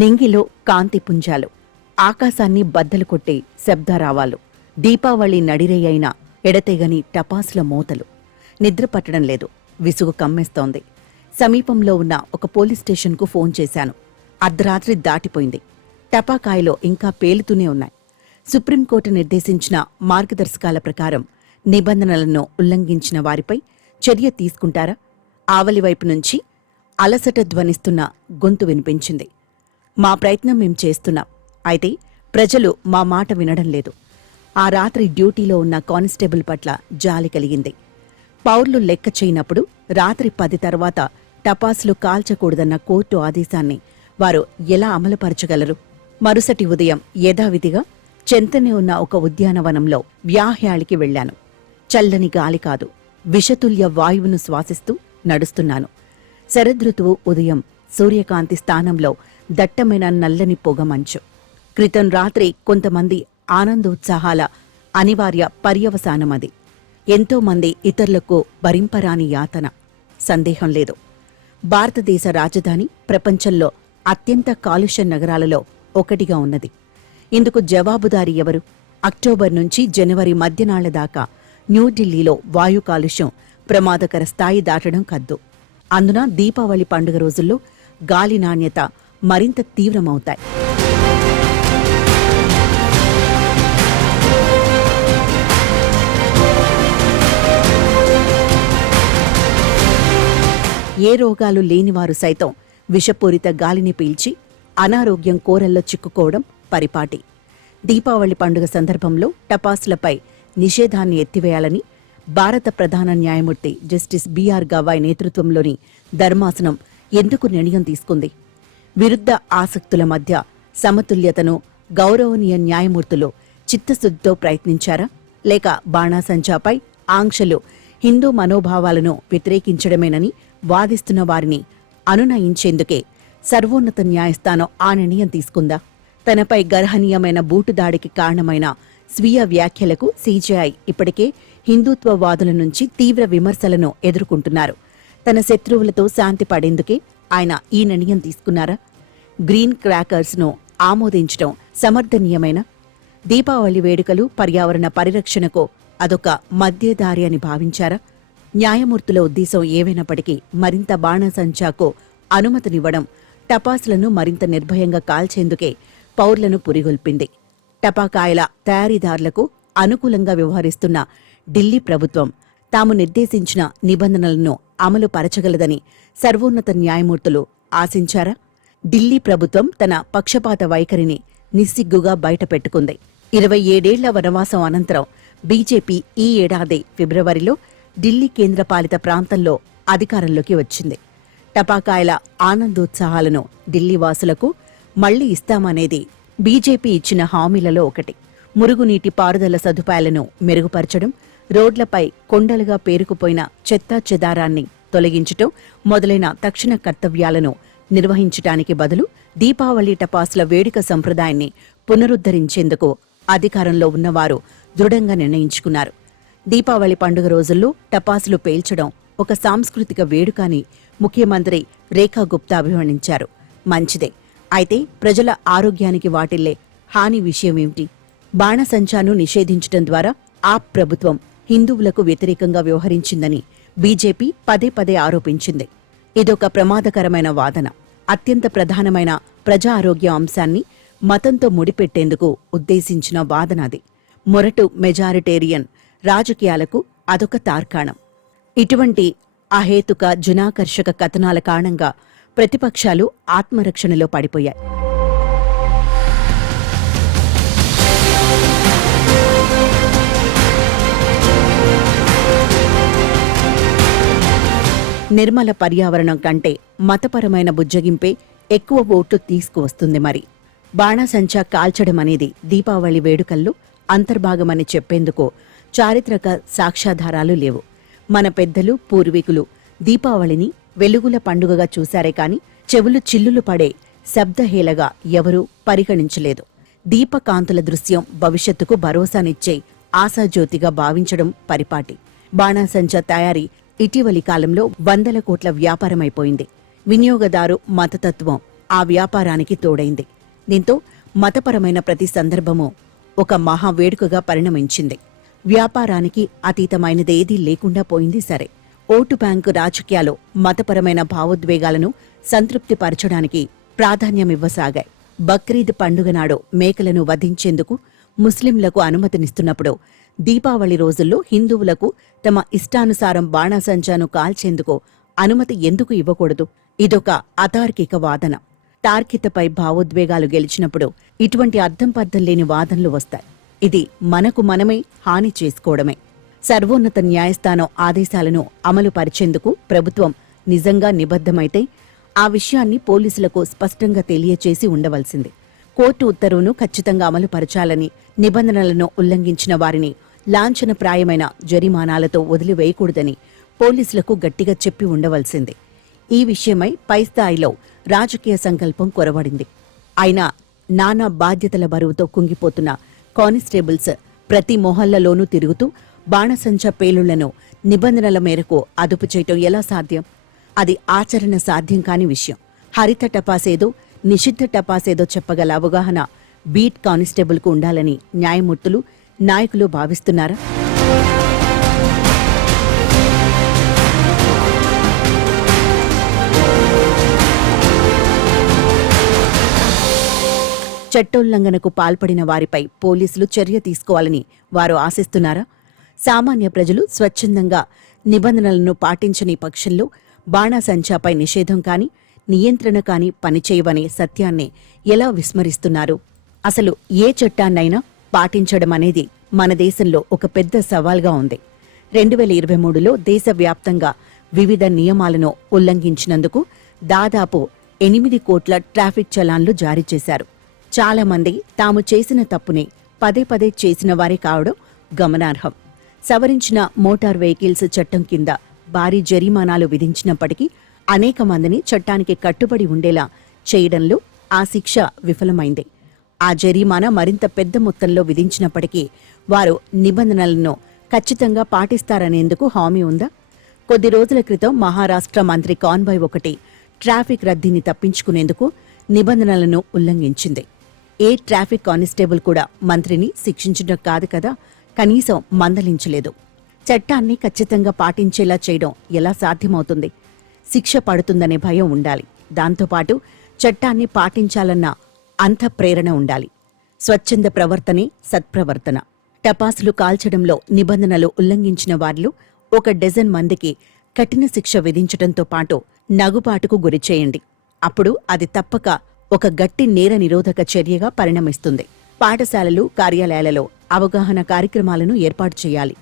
నింగిలో కాంతి పుంజాలు, ఆకాశాన్ని బద్దలు కొట్టే శబ్దరావాలు, దీపావళి నడిరేయైన ఎడతెగని టపాసుల మోతలు. నిద్ర పట్టడం లేదు, విసుగు కమ్మేస్తోంది. సమీపంలో ఉన్న ఒక పోలీస్ స్టేషన్కు ఫోన్ చేశాను. అర్ధరాత్రి దాటిపోయింది. టపాకాయలో ఇంకా పేలుతూనే ఉన్నాయి. సుప్రీంకోర్టు నిర్దేశించిన మార్గదర్శకాల ప్రకారం నిబంధనలను ఉల్లంఘించిన వారిపై చర్య తీసుకుంటారా? ఆవలివైపు నుంచి అలసట ధ్వనిస్తున్న గొంతు వినిపించింది. మా ప్రయత్నం మేం చేస్తున్నాం, అయితే ప్రజలు మా మాట వినడం లేదు. ఆ రాత్రి డ్యూటీలో ఉన్న కానిస్టేబుల్ పట్ల జాలి కలిగింది. పౌరులు లెక్క చేయనప్పుడు రాత్రి 10 తర్వాత టపాసులు కాల్చకూడదన్న కోర్టు ఆదేశాన్ని వారు ఎలా అమలుపరచగలరు? మరుసటి ఉదయం యథావిధిగా చెంతనే ఉన్న ఒక ఉద్యానవనంలో వ్యాహ్యాళికి వెళ్లాను. చల్లని గాలి కాదు, విషతుల్య వాయువును శ్వాసిస్తూ నడుస్తున్నాను. శరదృతువు ఉదయం, సూర్యకాంతి స్థానంలో దట్టమైన నల్లని పొగమంచు. క్రితం రాత్రి కొంతమంది ఆనందోత్సాహాల అనివార్య పర్యవసానమది. ఎంతోమంది ఇతరులకు భరింపరాని యాతన. సందేహం లేదు, భారతదేశ రాజధాని ప్రపంచంలో అత్యంత కాలుష్య నగరాలలో ఒకటిగా ఉన్నది. ఇందుకు జవాబుదారీ ఎవరు? అక్టోబర్ నుంచి జనవరి మధ్యనాళ్ల దాకా న్యూఢిల్లీలో వాయు కాలుష్యం ప్రమాదకర స్థాయి దాటడం కద్దు. అందున దీపావళి పండుగ రోజుల్లో గాలి నాణ్యత మరింత తీవ్రమవుతాయి. ఏ రోగాలు లేనివారు సైతం విషపూరిత గాలిని పీల్చి అనారోగ్యం కోరల్లో చిక్కుకోవడం పరిపాటి. దీపావళి పండుగ సందర్భంలో టపాసులపై నిషేధాన్ని ఎత్తివేయాలని భారత ప్రధాన న్యాయమూర్తి జస్టిస్ బిఆర్ గవాయ్ నేతృత్వంలోని ధర్మాసనం ఎందుకు నిర్ణయం తీసుకుంది? విరుద్ధ ఆసక్తుల మధ్య సమతుల్యతను గౌరవనీయ న్యాయమూర్తులు చిత్తశుద్ధితో ప్రయత్నించారా? లేక బాణాసంచాపై ఆంక్షలు హిందూ మనోభావాలను వ్యతిరేకించడమేనని వాదిస్తున్న వారిని అనునయించేందుకే సర్వోన్నత న్యాయస్థానం ఆ నిర్ణయం తీసుకుందా? తనపై గర్హనీయమైన బూటుదాడికి కారణమైన స్వీయ వ్యాఖ్యలకు సీజేఐ ఇప్పటికే హిందూత్వవాదుల నుంచి తీవ్ర విమర్శలను ఎదుర్కొంటున్నారు. తన శత్రువులతో శాంతి పడేందుకే ఆయన ఈ నిర్ణయం తీసుకున్నారా? గ్రీన్ క్రాకర్స్ను ఆమోదించడం సమర్థనీయమైన దీపావళి వేడుకలు పర్యావరణ పరిరక్షణకు అదొక మధ్యదారి అని భావించారా? న్యాయమూర్తుల ఉద్దేశం ఏవైనప్పటికీ మరింత బాణసంచాకు అనుమతినివ్వడం టపాసులను మరింత నిర్భయంగా కాల్చేందుకే పౌరులను పురిగొల్పింది. టపాకాయల తయారీదారులకు అనుకూలంగా వ్యవహరిస్తున్న ఢిల్లీ ప్రభుత్వం తాము నిర్దేశించిన నిబంధనలను అమలు పరచగలదని సర్వోన్నత న్యాయమూర్తులు ఆశించారా? ఢిల్లీ ప్రభుత్వం తన పక్షపాత వైఖరిని నిస్సిగ్గుగా బయటపెట్టుకుంది. 27 ఏళ్ల వనవాసం అనంతరం బీజేపీ ఈ ఏడాది ఫిబ్రవరిలో ఢిల్లీ కేంద్రపాలిత ప్రాంతంలో అధికారంలోకి వచ్చింది. టపాకాయల ఆనందోత్సాహాలను ఢిల్లీ వాసులకు మళ్లీ ఇస్తామనేది బీజేపీ ఇచ్చిన హామీలలో ఒకటి. మురుగునీటి పారుదల సదుపాయాలను మెరుగుపరచడం, రోడ్లపై కొండలుగా పేరుకుపోయిన చెత్తా చెదారాన్ని తొలగించటం మొదలైన తక్షణ కర్తవ్యాలను నిర్వహించటానికి బదులు దీపావళి టపాసుల వేడుక సంప్రదాయాన్ని పునరుద్ధరించేందుకు అధికారంలో ఉన్నవారు దృఢంగా నిర్ణయించుకున్నారు. దీపావళి పండుగ రోజుల్లో టపాసులు పేల్చడం ఒక సాంస్కృతిక వేడుకని ముఖ్యమంత్రి రేఖా గుప్తా అభివర్ణించారు. మంచిదే, అయితే ప్రజల ఆరోగ్యానికి వాటిల్లే హాని విషయమేమిటి? బాణసంచాను నిషేధించడం ద్వారా ఆప్ ప్రభుత్వం హిందువులకు వ్యతిరేకంగా వ్యవహరించిందని బీజేపీ పదే పదే ఆరోపించింది. ఇదొక ప్రమాదకరమైన వాదన. అత్యంత ప్రధానమైన ప్రజా ఆరోగ్య అంశాన్ని మతంతో ముడిపెట్టేందుకు ఉద్దేశించిన వాదన అది. మొరటు మెజారిటేరియన్ రాజకీయాలకు అదొక తార్కాణం. ఇటువంటి అహేతుక జనాకర్షక కథనాల కారణంగా ప్రతిపక్షాలు ఆత్మరక్షణలో పడిపోయాయి. నిర్మల పర్యావరణం కంటే మతపరమైన బుజ్జగింపే ఎక్కువ ఓట్లు తీసుకువస్తుంది. మరి బాణాసంచా కాల్చడం అనేది దీపావళి వేడుకల్లో అంతర్భాగమని చెప్పేందుకు చారిత్రక సాక్ష్యాధారాలు లేవు. మన పెద్దలు పూర్వీకులు దీపావళిని వెలుగుల పండుగగా చూశారే కాని చెవులు చిల్లులు పడే శబ్దహేళగా ఎవరూ పరిగణించలేదు. దీపకాంతుల దృశ్యం భవిష్యత్తుకు భరోసానిచ్చే ఆశాజ్యోతిగా భావించడం పరిపాటి. బాణాసంచా తయారీ ఇటీవలి కాలంలో 100 కోట్ల వ్యాపారమైపోయింది. వినియోగదారు మతతత్వం ఆ వ్యాపారానికి తోడైంది. దీంతో మతపరమైన ప్రతి సందర్భము ఒక మహావేడుకగా పరిణమించింది. వ్యాపారానికి అతీతమైనదేదీ లేకుండా పోయింది సరే. ఓటు బ్యాంకు రాజకీయాలు మతపరమైన భావోద్వేగాలను సంతృప్తిపరచడానికి ప్రాధాన్యమివ్వసాగాయి. బక్రీద్ పండుగ నాడు మేకలను వధించేందుకు ముస్లింలకు అనుమతినిస్తున్నప్పుడు దీపావళి రోజుల్లో హిందువులకు తమ ఇష్టానుసారం బాణాసంచాను కాల్చేందుకు అనుమతి ఎందుకు ఇవ్వకూడదు? ఇదొక అతార్కిక వాదన. తార్కికపై భావోద్వేగాలు గెలిచినప్పుడు ఇటువంటి అర్థంపర్థం లేని వాదనలు వస్తాయి. ఇది మనకు మనమే హాని చేసుకోవడమే. సర్వోన్నత న్యాయస్థానం ఆదేశాలను అమలు పరిచేందుకు ప్రభుత్వం నిజంగా నిబద్ధమైతే ఆ విషయాన్ని పోలీసులకు స్పష్టంగా తెలియచేసి ఉండవలసింది. కోర్టు ఉత్తర్వును ఖచ్చితంగా అమలు పరచాలని, నిబంధనలను ఉల్లంఘించిన వారిని లాంఛనప్రాయమైన జరిమానాలతో వదిలివేయకూడదని పోలీసులకు గట్టిగా చెప్పి ఉండవలసింది. ఈ విషయమై పై స్థాయిలో రాజకీయ సంకల్పం కొరవడింది. అయినా నానా బాధ్యతల బరువుతో కుంగిపోతున్న కానిస్టేబుల్స్ ప్రతి మొహల్లాలోనూ తిరుగుతూ బాణసంచా పేలుళ్లను నిబంధనల మేరకు అదుపు చేయటం ఎలా సాధ్యం? అది ఆచరణ సాధ్యం కాని విషయం. హరిత టపాసేదో నిషిద్ధ టపాసేదో చెప్పగల అవగాహన బీట్ కానిస్టేబుల్కు ఉండాలని న్యాయమూర్తులు, నాయకులు భావిస్తున్నారా? చట్టోల్లంఘనకు పాల్పడిన వారిపై పోలీసులు చర్య తీసుకోవాలని వారు ఆశిస్తున్నారా? సామాన్య ప్రజలు స్వచ్ఛందంగా నిబంధనలను పాటించని పక్షంలో బాణాసంచాపై నిషేధం కాని, నియంత్రణ కాని పనిచేయవనే సత్యాన్ని ఎలా విస్మరిస్తున్నారు? అసలు ఏ చట్టాన్నైనా పాటించడం అనేది మన దేశంలో ఒక పెద్ద సవాల్గా ఉంది. 2023లో దేశవ్యాప్తంగా వివిధ నియమాలను ఉల్లంఘించినందుకు దాదాపు 8 కోట్ల ట్రాఫిక్ చలాన్లు జారీ చేశారు. చాలా మంది తాము చేసిన తప్పుని పదే పదే చేసిన వారే కావడం గమనార్హం. సవరించిన మోటార్ వెహికల్స్ చట్టం కింద భారీ జరిమానాలు విధించినప్పటికీ అనేక మందిని చట్టానికి కట్టుబడి ఉండేలా చేయడంలో ఆ శిక్ష విఫలమైంది. ఆ జరిమానా మరింత పెద్ద మొత్తంలో విధించినప్పటికీ వారు నిబంధనలను ఖచ్చితంగా పాటిస్తారనేందుకు హామీ ఉందా? కొద్ది రోజుల క్రితం మహారాష్ట్ర మంత్రి కాన్వాయ్ ఒకటి ట్రాఫిక్ రద్దీని తప్పించుకునేందుకు నిబంధనలను ఉల్లంఘించింది. ఏ ట్రాఫిక్ కానిస్టేబుల్ కూడా మంత్రిని శిక్షించడం కాదు కదా, కనీసం మందలించలేదు. చట్టాన్ని ఖచ్చితంగా పాటించేలా చేయడం ఎలా సాధ్యమవుతుంది? శిక్ష పడుతుందనే భయం ఉండాలి. దాంతోపాటు చట్టాన్ని పాటించాలన్న అంతఃప్రేరణ ఉండాలి. స్వచ్ఛంద ప్రవర్తనే సత్ప్రవర్తన. టపాసులు కాల్చడంలో నిబంధనలు ఉల్లంఘించిన వారిలో 1 డజన్ మందికి కఠిన శిక్ష విధించడంతో పాటు నగుబాటుకు గురిచేయండి. అప్పుడు అది తప్పక ఒక గట్టి నేర నిరోధక చర్యగా పరిణమిస్తుంది. పాఠశాలలు, కార్యాలయాలలో అవగాహన కార్యక్రమాలను ఏర్పాటు చేయాలి.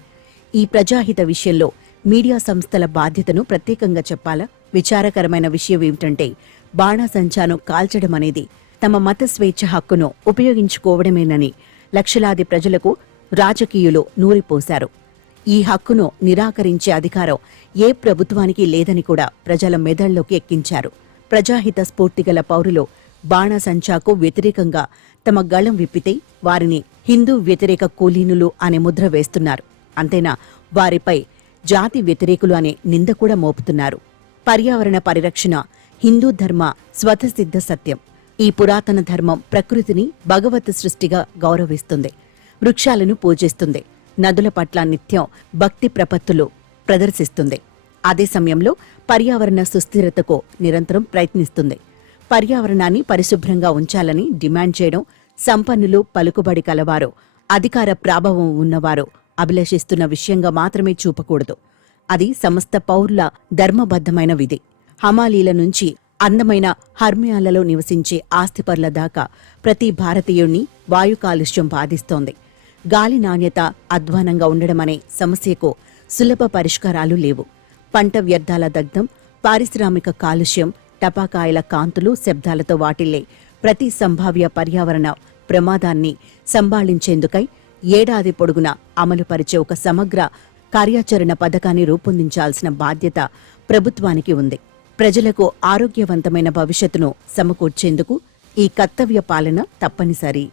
ఈ ప్రజాహిత విషయంలో మీడియా సంస్థల బాధ్యతను ప్రత్యేకంగా చెప్పాలా? విచారకరమైన విషయమేమిటంటే బాణాసంచాను కాల్చడమనేది తమ మత స్వేచ్ఛ హక్కును ఉపయోగించుకోవడమేనని లక్షలాది ప్రజలకు రాజకీయులు నూరిపోశారు. ఈ హక్కును నిరాకరించే అధికారం ఏ ప్రభుత్వానికి లేదని కూడా ప్రజల మెదళ్లోకి ఎక్కించారు. ప్రజాహిత స్ఫూర్తిగల పౌరులు బాణాసంచాకు వ్యతిరేకంగా తమ గళం విప్పితే వారిని హిందూ వ్యతిరేక కూలీనులు అనే ముద్ర వేస్తున్నారు. అంతేనా, వారిపై జాతి వ్యతిరేకులు అనే నింద కూడా మోపుతున్నారు. పర్యావరణ పరిరక్షణ హిందూ ధర్మ స్వతసిద్ధ సత్యం. ఈ పురాతన ధర్మం ప్రకృతిని భగవత్ సృష్టిగా గౌరవిస్తుంది, వృక్షాలను పూజిస్తుంది, నదుల పట్ల నిత్యం భక్తి ప్రపత్తులు ప్రదర్శిస్తుంది. అదే సమయంలో పర్యావరణ సుస్థిరతకు నిరంతరం ప్రయత్నిస్తుంది. పర్యావరణాన్ని పరిశుభ్రంగా ఉంచాలని డిమాండ్ చేయడం సంపన్నులు, పలుకుబడి కలవారు, అధికార ప్రాభవం ఉన్నవారు అభిలషిస్తున్న విషయంగా మాత్రమే చూపకూడదు. అది సమస్త పౌరుల ధర్మబద్ధమైన విధి. హమాలీల నుంచి అందమైన హర్మ్యాలలో నివసించే ఆస్తిపరుల దాకా ప్రతి భారతీయుణ్ణి వాయు కాలుష్యం బాధిస్తోంది. గాలి నాణ్యత అధ్వానంగా ఉండడమనే సమస్యకు సులభ పరిష్కారాలు లేవు. పంట వ్యర్థాల దగ్ధం, పారిశ్రామిక కాలుష్యం, టపాకాయల కాంతులు, శబ్దాలతో వాటిల్లే ప్రతి సంభావ్య పర్యావరణ ప్రమాదాన్ని సంభాళించేందుకై ఏడాది పొడుగునా అమలుపరిచే ఒక సమగ్ర కార్యాచరణ పథకాన్ని రూపొందించాల్సిన బాధ్యత ప్రభుత్వానికి ఉంది. ప్రజలకు ఆరోగ్యవంతమైన భవిష్యత్తును సమకూర్చేందుకు ఈ కర్తవ్య పాలన తప్పనిసరి.